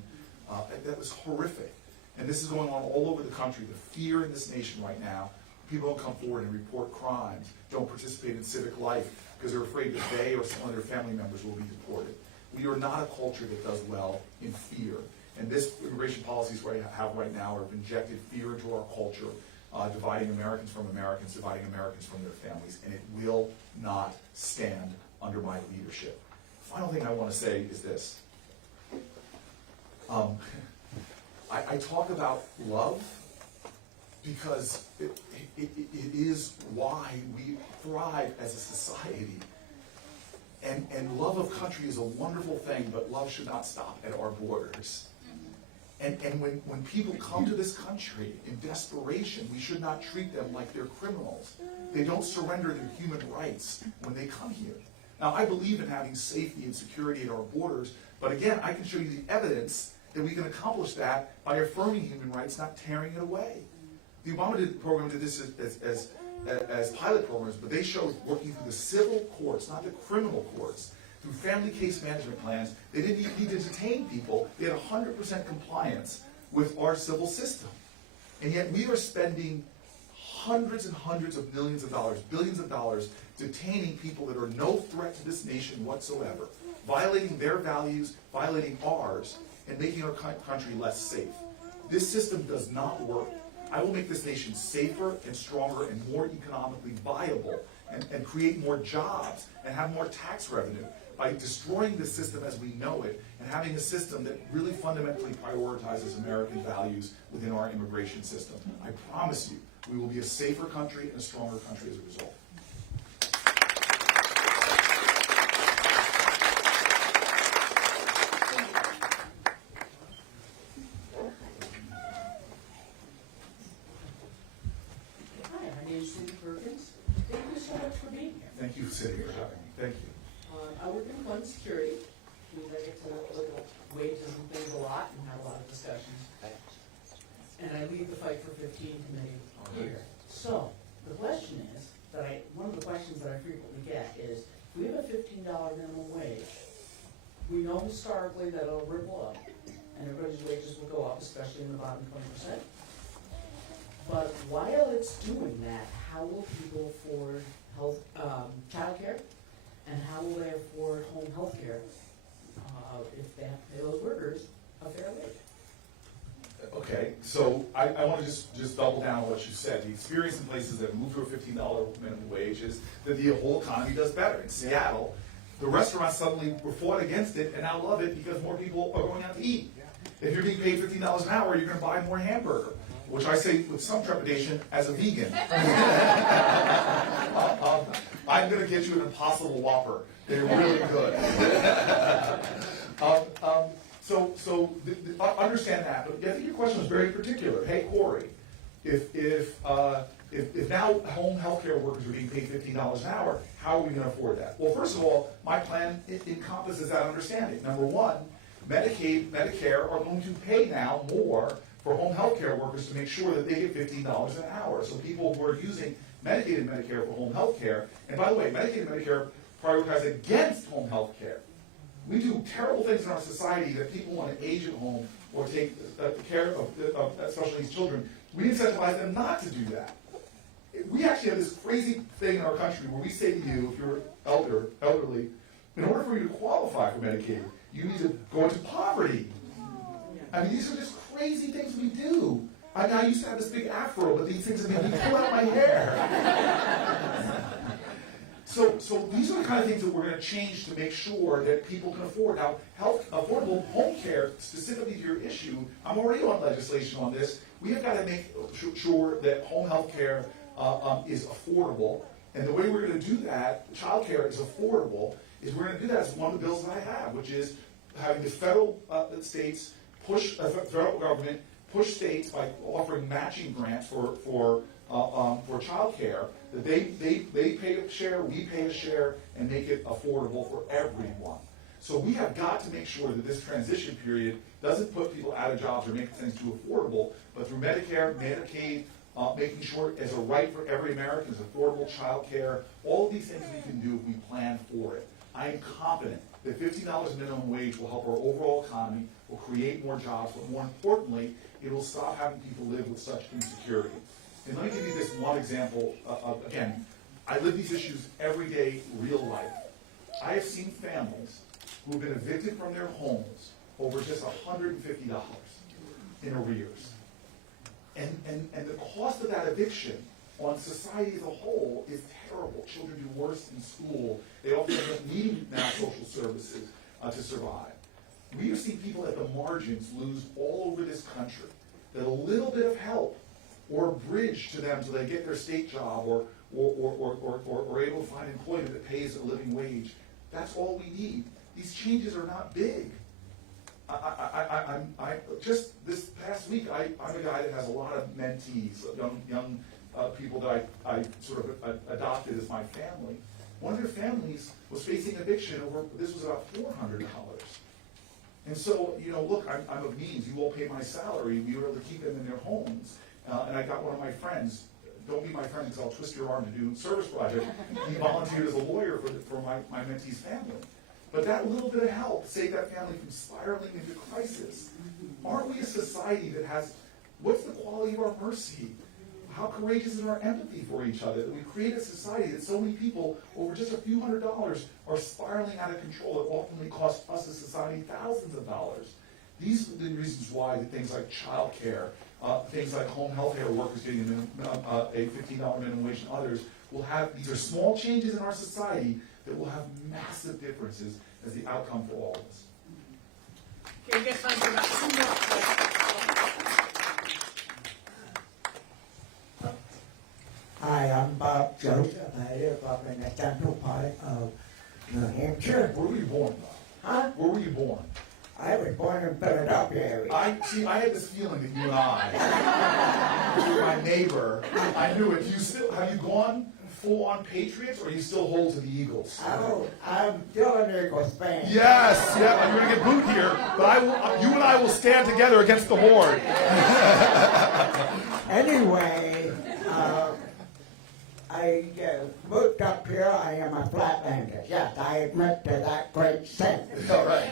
That was horrific. And this is going on all over the country. The fear in this nation right now, people don't come forward and report crimes, don't participate in civic life because they're afraid that they or some of their family members will be deported. We are not a culture that does well in fear. And this immigration policies we have right now have injected fear into our culture, dividing Americans from Americans, dividing Americans from their families, and it will not stand under my leadership. The final thing I want to say is this. I talk about love because it is why we thrive as a society. And love of country is a wonderful thing, but love should not stop at our borders. And when people come to this country in desperation, we should not treat them like they're criminals. They don't surrender their human rights when they come here. Now, I believe in having safety and security at our borders, but again, I can show you the evidence that we can accomplish that by affirming human rights, not tearing it away. The Obama program did this as pilot programs, but they showed working through the civil courts, not the criminal courts, through family case management plans. They didn't need to detain people. They had 100% compliance with our civil system. And yet we are spending hundreds and hundreds of millions of dollars, billions of dollars, detaining people that are no threat to this nation whatsoever, violating their values, violating ours, and making our country less safe. This system does not work. I will make this nation safer and stronger and more economically viable and create more jobs and have more tax revenue by destroying the system as we know it and having a system that really fundamentally prioritizes American values within our immigration system. I promise you, we will be a safer country and a stronger country as a result. Thank you, City, for having me. Thank you. I work in fund security, means I get to look at wages and things a lot and have a lot of discussions. And I lead the Fight for 15 committee here. So, the question is, one of the questions that I frequently get is, if we have a $15 minimum wage, we know historically that it'll ripple up, and everybody's wages will go up, especially in the bottom 20%. But while it's doing that, how will people afford health, childcare, and how will they afford home health care if they have to pay those workers a fair wage? Okay, so I want to just double down on what you said. The experience in places that move to a $15 minimum wage is that the whole economy does better. In Seattle, the restaurants suddenly were fought against it and now love it because more people are going out to eat. If you're being paid $15 an hour, you're going to buy more hamburger, which I say with some trepidation as a vegan. I'm going to get you an Impossible Whopper. They're really good. So understand that. But I think your question was very particular. Hey, Cory, if now home health care workers are being paid $15 an hour, how are we going to afford that? Well, first of all, my plan encompasses that understanding. Number one, Medicaid, Medicare are going to pay now more for home health care workers to make sure that they get $15 an hour. So people who are using Medicaid and Medicare for home health care, and by the way, Medicaid and Medicare prioritize against home health care. We do terrible things in our society that people want to age at home or take care of special needs children. We incentivize them not to do that. We actually have this crazy thing in our country where we say to you, if you're elderly, in order for you to qualify for Medicaid, you need to go into poverty. I mean, these are just crazy things we do. I used to have this big afro, but these things have made me pull out my hair. So these are the kind of things that we're going to change to make sure that people can afford. Now, affordable home care, specifically to your issue, I'm already on legislation on this. We have got to make sure that home health care is affordable. And the way we're going to do that, child care is affordable, is we're going to do that as one of the bills that I have, which is having the federal states push, federal government push states by offering matching grants for child care, that they pay a share, we pay a share, and make it affordable for everyone. So we have got to make sure that this transition period doesn't put people out of jobs or make things too affordable, but through Medicare, Medicaid, making sure as a right for every American is affordable child care, all of these things we can do if we plan for it. I am confident that $15 minimum wage will help our overall economy, will create more jobs, but more importantly, it will stop having people live with such insecurity. And let me give you this one example. Again, I live these issues every day, real life. I have seen families who have been evicted from their homes over just $150 in arrears. And the cost of that eviction on society as a whole is terrible. Children do worse in school. They often end up needing now social services to survive. We have seen people at the margins lose all over this country. That a little bit of help or a bridge to them so they get their state job or able to find employment that pays a living wage, that's all we need. These changes are not big. I just this past week, I'm a guy that has a lot of mentees, young people that I sort of adopted as my family. One of their families was facing eviction over, this was about $400. And so, you know, look, I'm of means. You all pay my salary. We were able to keep them in their homes. And I got one of my friends, don't be my friend because I'll twist your arm to do service project. He volunteered as a lawyer for my mentee's family. But that little bit of help saved that family from spiraling into crisis. Aren't we a society that has, what's the quality of our mercy? How courageous is our empathy for each other? That we create a society that so many people, over just a few $100s, are spiraling out of control that ultimately cost us as a society thousands of dollars. These are the reasons why things like child care, things like home health care workers getting a $15 minimum wage and others will have, these are small changes in our society that will have massive differences as the outcome for all of us. Okay, we got time for about 2 more questions. Hi, I'm Bob Joseph. I live up in the central part of New Hampshire. Where were you born, Bob? Huh? Where were you born? I was born in Philadelphia area. I had this feeling that you and I, you were my neighbor. I knew it. Have you gone full on Patriots, or you still hold to the Eagles? Oh, I'm still an Eagles fan. Yes, yeah. You're gonna get booed here, but you and I will stand together against the horde. Anyway, I moved up here. I am a Flatlander. Yes, I admit to that great sin. All right.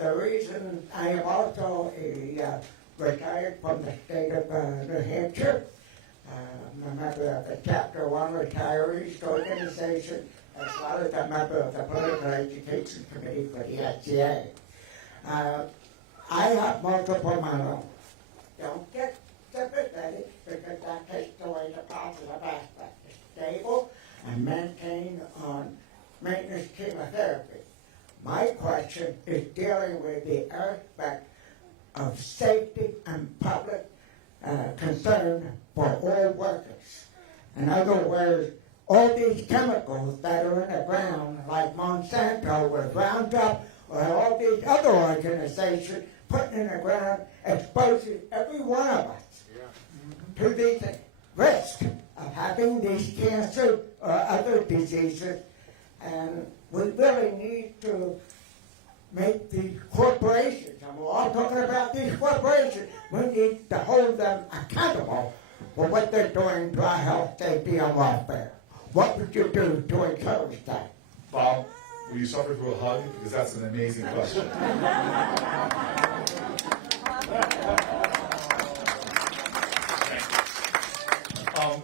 The reason I am also retired from the state of New Hampshire. I'm a member of the Chapter 1 Retirees Organization, as well as a member of the Political Education Committee for the SCA. I have multiple models. Don't get sympathetic because that takes away the positive aspect. It's stable and maintained on maintenance chemotherapy. My question is dealing with the aspect of safety and public concern for all workers. In other words, all these chemicals that are in the ground, like Monsanto with Roundup, or all these other organizations putting in the ground, exposes every one of us to the risk of having these cancer or other diseases. And we really need to make the corporations, and we're all talking about these corporations, we need to hold them accountable for what they're doing to our health, safety, and welfare. What would you do to encourage that? Bob, will you suffer through a hug? Because that's an amazing question.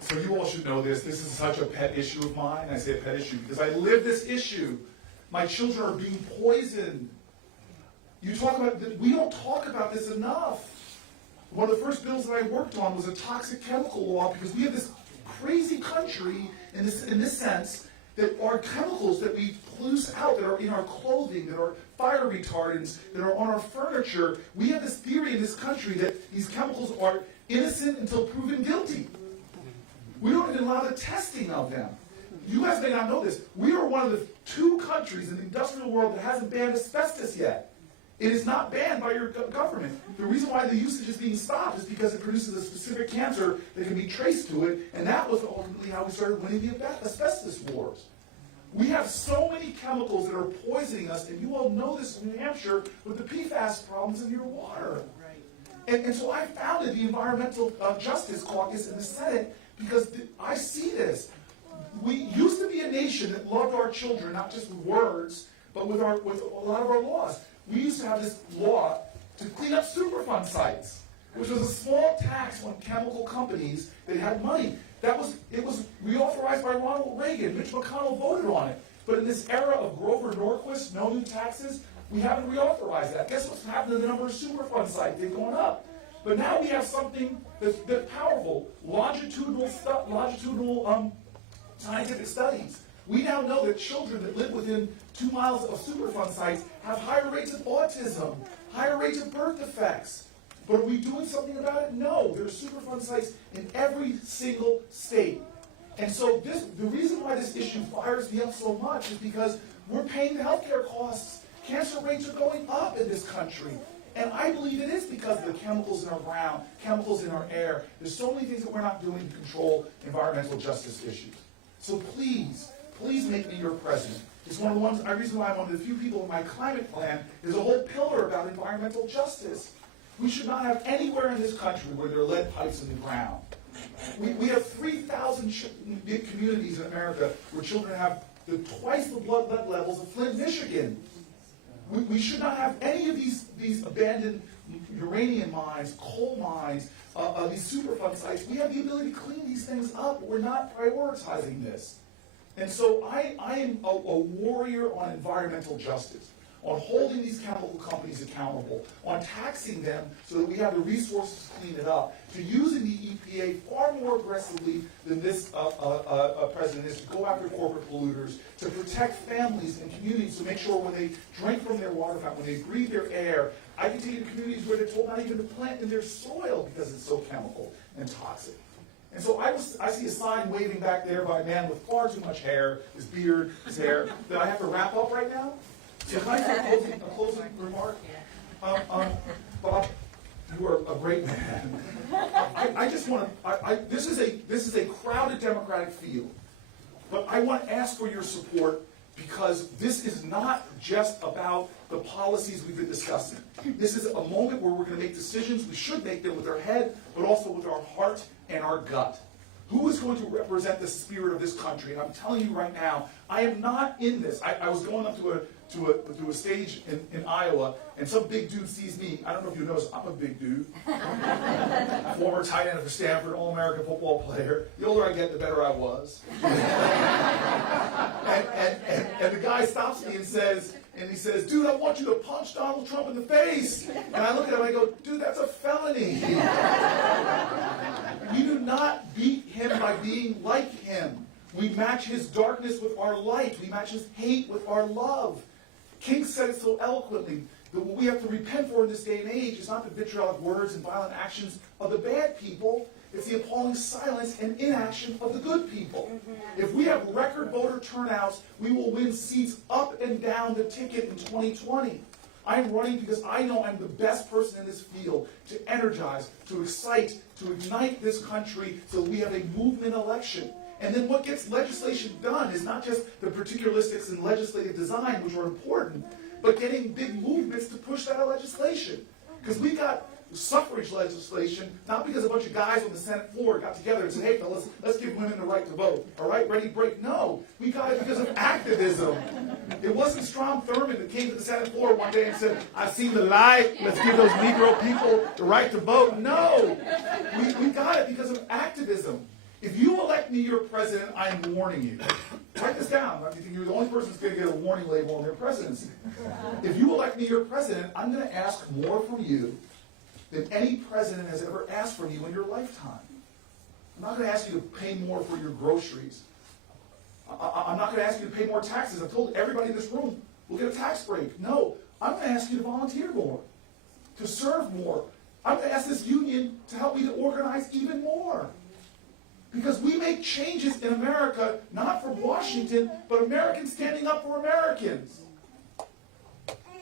So you all should know this. This is such a pet issue of mine. I say a pet issue because I live this issue. My children are being poisoned. We don't talk about this enough. One of the first bills that I worked on was a toxic chemical law because we have this crazy country in this sense that our chemicals that we pollute out, that are in our clothing, that are fire retardants, that are on our furniture, we have this theory in this country that these chemicals are innocent until proven guilty. We don't even allow the testing of them. You guys may not know this. We are one of the 2 countries in the industrial world that hasn't banned asbestos yet. It is not banned by your government. The reason why the usage is being stopped is because it produces a specific cancer that can be traced to it, and that was ultimately how we started winning the asbestos wars. We have so many chemicals that are poisoning us, and you all know this in New Hampshire with the PFAS problems in your water. And so I founded the Environmental Justice Caucus in the Senate because I see this. We used to be a nation that loved our children, not just with words, but with a lot of our laws. We used to have this law to clean up Superfund sites, which was a small tax on chemical companies that had money. It was reauthorized by Ronald Reagan. Mitch McConnell voted on it. But in this era of Grover Norquist, no new taxes, we haven't reauthorized that. Guess what's happened to the number of Superfund sites? They've gone up. But now we have something that's powerful, longitudinal scientific studies. We now know that children that live within 2 miles of Superfund sites have higher rates of autism, higher rates of birth defects. But are we doing something about it? No. There are Superfund sites in every single state. And so the reason why this issue fires me up so much is because we're paying the healthcare costs. Cancer rates are going up in this country. And I believe it is because of the chemicals in our ground, chemicals in our air. There's so many things that we're not doing to control environmental justice issues. So please make me your president. It's one of the reason why I'm one of the few people in my climate plan. There's a whole pillar about environmental justice. We should not have anywhere in this country where there are lead pipes in the ground. We have 3,000 communities in America where children have twice the blood lead levels of Flint, Michigan. We should not have any of these abandoned uranium mines, coal mines, these Superfund sites. We have the ability to clean these things up, but we're not prioritizing this. And so I am a warrior on environmental justice, on holding these chemical companies accountable, on taxing them so that we have the resources to clean it up, to using the EPA far more aggressively than this president is to go after corporate polluters, to protect families and communities, to make sure when they drink from their water fountain, when they breathe their air. I can take you to communities where they're told not even to plant in their soil because it's so chemical and toxic. And so I see a sign waving back there by a man with far too much hair, his beard, his hair, that I have to wrap up right now. So can I say a closing remark? Bob, you are a great man. I just want to, this is a crowded Democratic field, but I want to ask for your support because this is not just about the policies we've been discussing. This is a moment where we're going to make decisions. We should make them with our head, but also with our heart and our gut. Who is going to represent the spirit of this country? And I'm telling you right now, I am not in this. I was going up to a stage in Iowa, and some big dude sees me. I don't know if you notice, I'm a big dude. Former tight end for Stanford, All-American football player. The older I get, the better I was. and the guy stops me and he says, dude, I want you to punch Donald Trump in the face. And I look at him and I go, dude, that's a felony. We do not beat him by being like him. We match his darkness with our light. We match his hate with our love. King said it so eloquently that what we have to repent for in this day and age is not the vitriolic words and violent actions of the bad people. It's the appalling silence and inaction of the good people. If we have record voter turnouts, we will win seats up and down the ticket in 2020. I'm running because I know I'm the best person in this field to energize, to excite, to ignite this country so that we have a movement election. And then what gets legislation done is not just the particularistics in legislative design, which are important, but getting big movements to push that legislation. Because we got suffrage legislation, not because a bunch of guys on the Senate floor got together and said, hey, fellas, let's give women the right to vote. All right, ready, break. No, we got it because of activism. It wasn't Strom Thurmond that came to the Senate floor one day and said, I've seen the light, let's give those Negro people the right to vote. No, we got it because of activism. If you elect me your president, I'm warning you. Write this down. I think you're the only person that's going to get a warning label on their presidency. If you elect me your president, I'm going to ask more from you than any president has ever asked from you in your lifetime. I'm not going to ask you to pay more for your groceries. I'm not going to ask you to pay more taxes. I've told everybody in this room, we'll get a tax break. No, I'm going to ask you to volunteer more, to serve more. I'm going to ask this union to help me to organize even more. Because we make changes in America, not from Washington, but Americans standing up for Americans.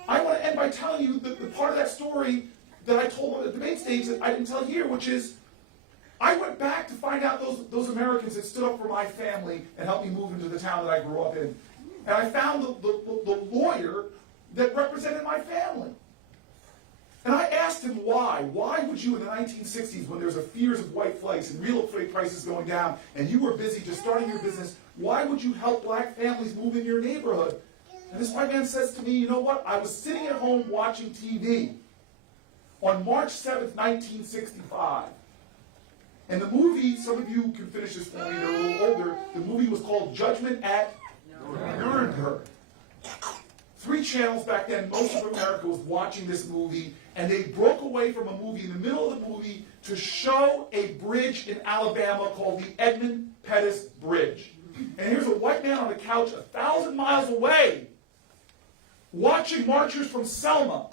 I want to end by telling you the part of that story that I told on the debate stage that I didn't tell here, which is, I went back to find out those Americans that stood up for my family and helped me move into the town that I grew up in. And I found the lawyer that represented my family. And I asked him why. Why would you in the 1960s, when there's a fears of white flights and real estate prices going down, and you were busy just starting your business, why would you help black families move in your neighborhood? And this white man says to me, you know what? I was sitting at home watching TV on March 7th, 1965. And the movie, some of you can finish this for me, they're a little older, the movie was called Judgment at Nuremberg. 3 channels back then, most of America was watching this movie, and they broke away from a movie in the middle of the movie to show a bridge in Alabama called the Edmund Pettus Bridge. And here's a white man on a couch 1,000 miles away watching marchers from Selma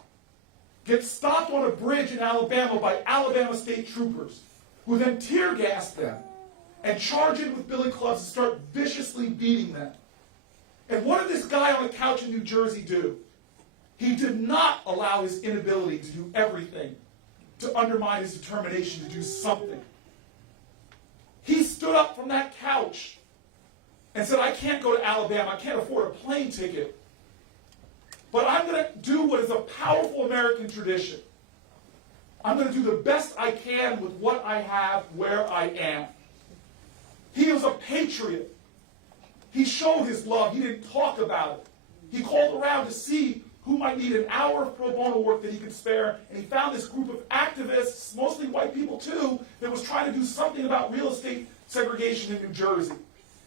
get stopped on a bridge in Alabama by Alabama state troopers, who then tear gas them and charge in with billy clubs and start viciously beating them. And what did this guy on a couch in New Jersey do? He did not allow his inability to do everything to undermine his determination to do something. He stood up from that couch and said, I can't go to Alabama, I can't afford a plane ticket, but I'm going to do what is a powerful American tradition. I'm going to do the best I can with what I have where I am. He was a patriot. He showed his love. He didn't talk about it. He called around to see who might need an hour of pro bono work that he could spare, and he found this group of activists, mostly white people too, that was trying to do something about real estate segregation in New Jersey.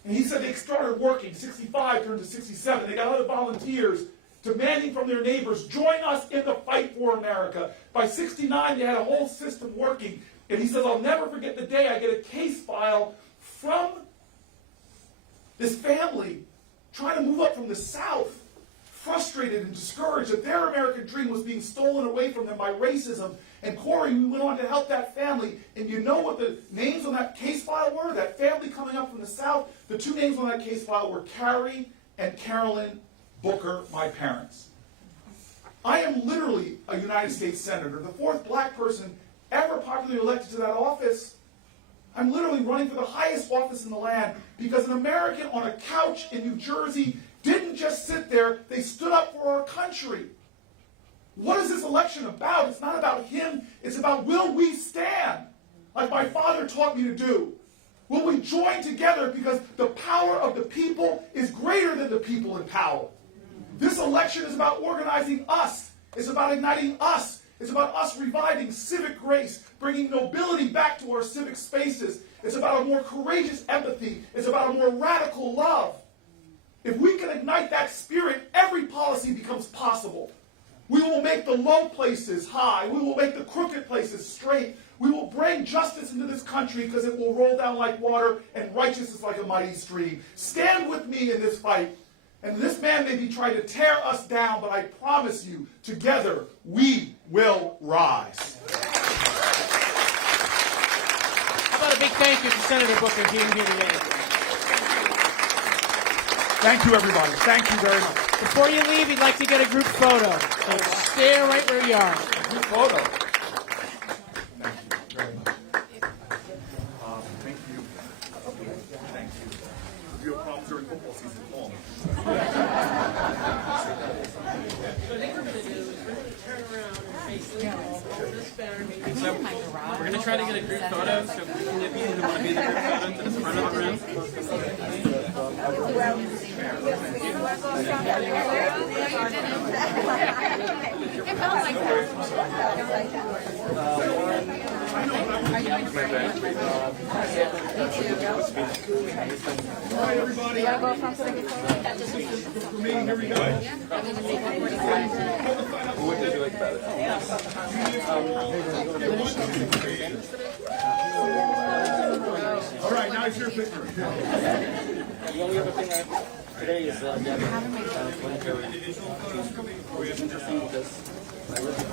And he said they started working, 65 turned to 67. They got other volunteers demanding from their neighbors, join us in the fight for America. By 69, they had a whole system working. And he says, I'll never forget the day I get a case file from this family trying to move up from the South, frustrated and discouraged that their American dream was being stolen away from them by racism. And Cory, we went on to help that family. And you know what the names on that case file were? That family coming up from the South, the 2 names on that case file were Cory and Carolyn Booker, my parents. I am literally a United States Senator, the 4th black person ever popularly elected to that office. I'm literally running for the highest office in the land because an American on a couch in New Jersey didn't just sit there, they stood up for our country. What is this election about? It's not about him, it's about will we stand, like my father taught me to do. Will we join together because the power of the people is greater than the people in power. This election is about organizing us. It's about igniting us. It's about us reviving civic grace, bringing nobility back to our civic spaces. It's about a more courageous empathy. It's about a more radical love. If we can ignite that spirit, every policy becomes possible. We will make the low places high. We will make the crooked places straight. We will bring justice into this country because it will roll down like water and righteousness like a mighty stream. Stand with me in this fight. And this man may be trying to tear us down, but I promise you, together, we will rise. How about a big thank you to Senator Booker being here today? Thank you, everybody. Thank you very much. Before you leave, we'd like to get a group photo. So stay right where you are. Group photo. Thank you very much. Thank you. Thank you. If you have problems during football season, call me. So I think we're going to do is we're going to turn around and face this banner. So we're going to try to get a group photo. So if any of you who want to be in the group photo to the front of the room. It felt like that. Hi, everybody. For me, here we go. What did you like about it? All right, now it's your picture. The only other thing I have today is one of it's interesting because I live in